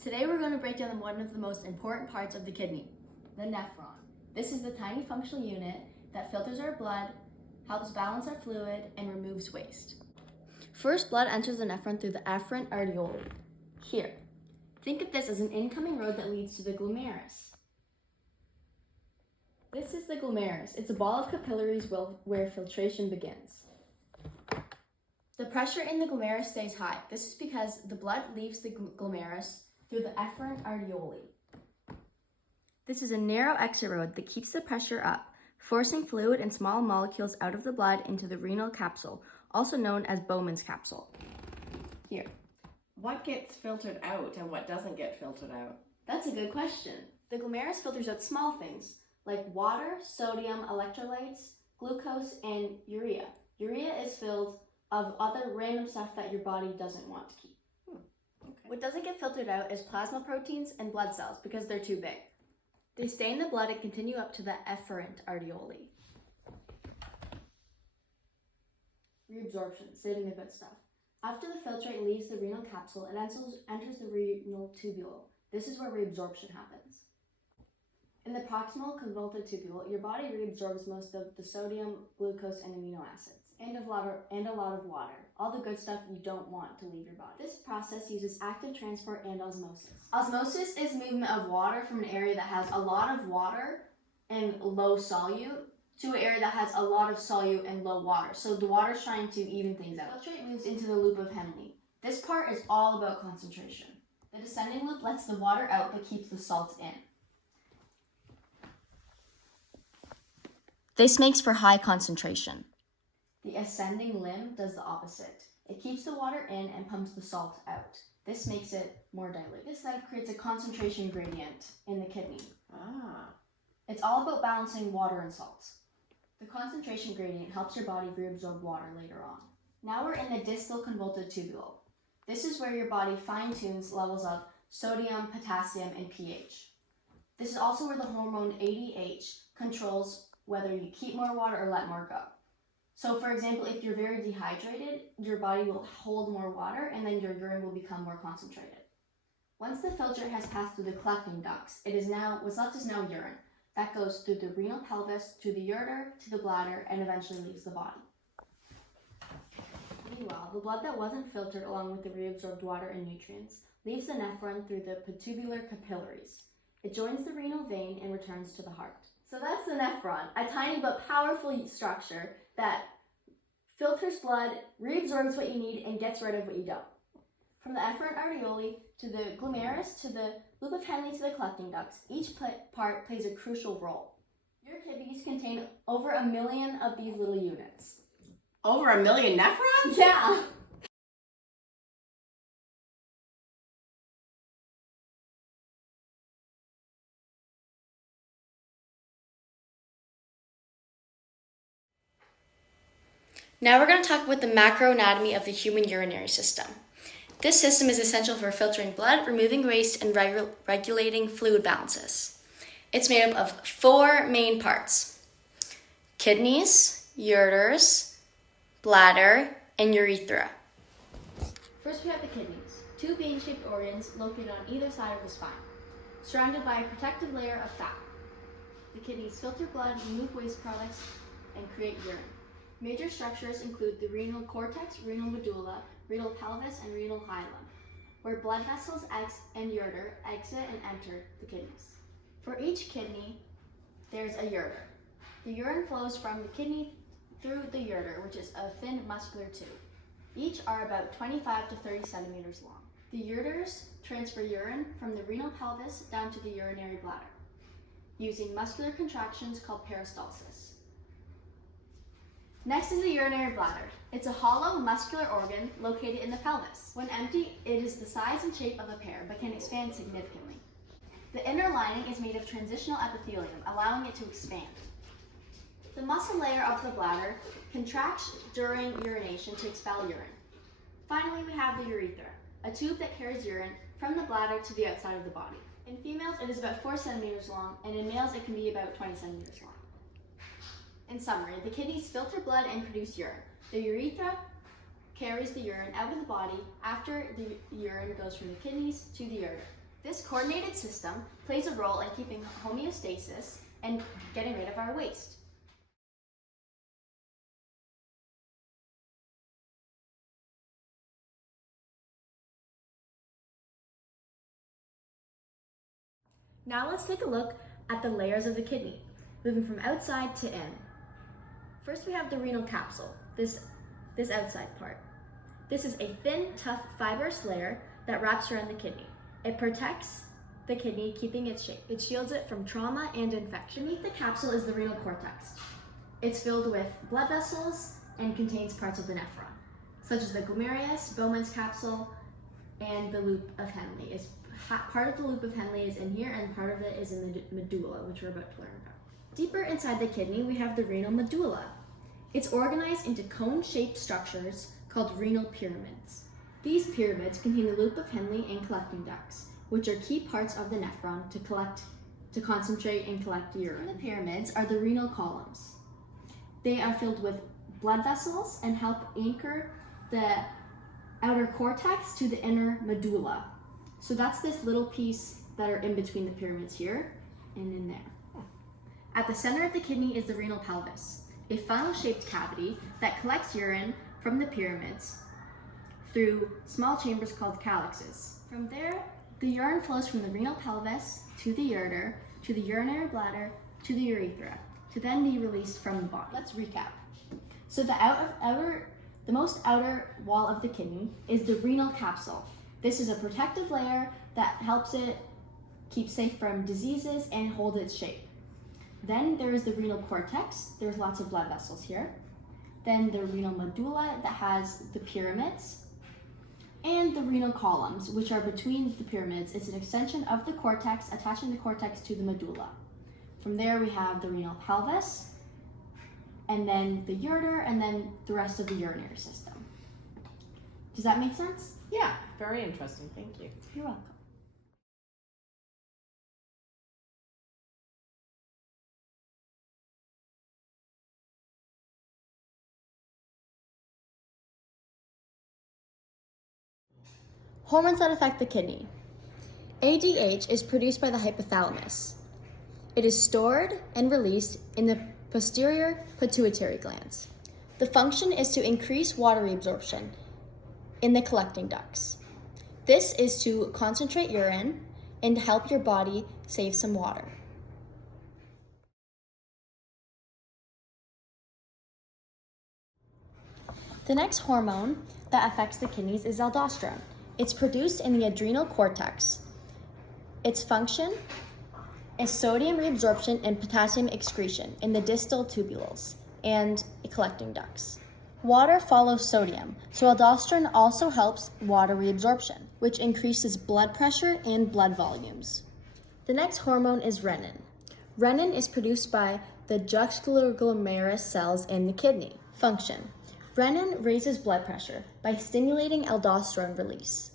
Today we're going to break down one of the most important parts of the kidney, the nephron. This is the tiny functional unit that filters our blood, helps balance our fluid, and removes waste. First, blood enters the nephron through the afferent arteriole. Here. Think of this as an incoming road that leads to the glomerulus. This is the glomerulus. It's a ball of capillaries where filtration begins. The pressure in the glomerulus stays high. This is because the blood leaves the glomerulus through the efferent arteriole. This is a narrow exit road that keeps the pressure up, forcing fluid and small molecules out of the blood into the renal capsule, also known as Bowman's capsule. Here. What gets filtered out and what doesn't get filtered out? That's a good question. The glomerulus filters out small things like water, sodium, electrolytes, glucose, and urea. Urea is filled of other random stuff that your body doesn't want to keep. Okay. What doesn't get filtered out is plasma proteins and blood cells because they're too big. They stay in the blood and continue up to the efferent arteriole. Reabsorption, saving the good stuff. After the filtrate leaves the renal capsule, it enters the renal tubule. This is where reabsorption happens. In the proximal convoluted tubule, your body reabsorbs most of the sodium, glucose, and amino acids, and a lot of water, all the good stuff you don't want to leave your body. This process uses active transport and osmosis. Osmosis is movement of water from an area that has a lot of water and low solute to an area that has a lot of solute and low water. So the water is trying to even things out. Filtrate moves into the loop of Henle. This part is all about concentration. The descending loop lets the water out but keeps the salts in. This makes for high concentration. The ascending limb does the opposite. It keeps the water in and pumps the salt out. This makes it more diluted. This then creates a concentration gradient in the kidney. It's all about balancing water and salt. The concentration gradient helps your body reabsorb water later on. Now we're in the distal convoluted tubule. This is where your body fine-tunes levels of sodium, potassium, and pH. This is also where the hormone ADH controls whether you keep more water or let more go. So for example, if you're very dehydrated, your body will hold more water and then your urine will become more concentrated. Once the filter has passed through the collecting ducts, what's left is now urine. That goes through the renal pelvis, to the ureter, to the bladder, and eventually leaves the body. Meanwhile, the blood that wasn't filtered along with the reabsorbed water and nutrients leaves the nephron through the tubular capillaries. It joins the renal vein and returns to the heart. So that's the nephron, a tiny but powerful structure that filters blood, reabsorbs what you need, and gets rid of what you don't. From the efferent arteriole to the glomerulus to the loop of Henle to the collecting ducts, each part plays a crucial role. Your kidneys contain over 1 million of these little units. Over 1 million nephrons? Yeah! Now we're going to talk about the macroanatomy of the human urinary system. This system is essential for filtering blood, removing waste, and regulating fluid balances. It's made up of 4 main parts: kidneys, ureters, bladder, and urethra. First we have the kidneys, 2 bean-shaped organs located on either side of the spine, surrounded by a protective layer of fat. The kidneys filter blood, remove waste products, and create urine. Major structures include the renal cortex, renal medulla, renal pelvis, and renal hilum, where blood vessels and ureter exit and enter the kidneys. For each kidney, there's a ureter. The urine flows from the kidney through the ureter, which is a thin muscular tube. Each are about 25 to 30 centimeters long. The ureters transfer urine from the renal pelvis down to the urinary bladder, using muscular contractions called peristalsis. Next is the urinary bladder. It's a hollow muscular organ located in the pelvis. When empty, it is the size and shape of a pear, but can expand significantly. The inner lining is made of transitional epithelium, allowing it to expand. The muscle layer of the bladder contracts during urination to expel urine. Finally, we have the urethra, a tube that carries urine from the bladder to the outside of the body. In females, it is about 4 centimeters long, and in males, it can be about 20 centimeters long. In summary, the kidneys filter blood and produce urine. The urethra carries the urine out of the body after the urine goes from the kidneys to the ureter. This coordinated system plays a role in keeping homeostasis and getting rid of our waste. Now let's take a look at the layers of the kidney, moving from outside to in. First we have the renal capsule, this outside part. This is a thin, tough, fibrous layer that wraps around the kidney. It protects the kidney, keeping its shape. It shields it from trauma and infection. Beneath the capsule is the renal cortex. It's filled with blood vessels and contains parts of the nephron, such as the glomerulus, Bowman's capsule, and the loop of Henle. Part of the loop of Henle is in here, and part of it is in the medulla, which we're about to learn about. Deeper inside the kidney, we have the renal medulla. It's organized into cone-shaped structures called renal pyramids. These pyramids contain the loop of Henle and collecting ducts, which are key parts of the nephron to concentrate and collect urine. In the pyramids are the renal columns. They are filled with blood vessels and help anchor the outer cortex to the inner medulla. So that's this little piece that are in between the pyramids here and in there. At the center of the kidney is the renal pelvis, a funnel-shaped cavity that collects urine from the pyramids through small chambers called calyxes. From there, the urine flows from the renal pelvis to the ureter, to the urinary bladder, to the urethra, to then be released from the body. Let's recap. So the most outer wall of the kidney is the renal capsule. This is a protective layer that helps it keep safe from diseases and hold its shape. Then there is the renal cortex. There's lots of blood vessels here. Then the renal medulla that has the pyramids, and the renal columns, which are between the pyramids. It's an extension of the cortex, attaching the cortex to the medulla. From there we have the renal pelvis, and then the ureter, and then the rest of the urinary system. Does that make sense? Yeah, very interesting. Thank you. You're welcome. Hormones that affect the kidney. ADH is produced by the hypothalamus. It is stored and released in the posterior pituitary glands. The function is to increase water reabsorption in the collecting ducts. This is to concentrate urine and help your body save some water. The next hormone that affects the kidneys is aldosterone. It's produced in the adrenal cortex. Its function is sodium reabsorption and potassium excretion in the distal tubules and collecting ducts. Water follows sodium, so aldosterone also helps water reabsorption, which increases blood pressure and blood volumes. The next hormone is renin. Renin is produced by the juxtaglomerulus cells in the kidney. Function: renin raises blood pressure by stimulating aldosterone release.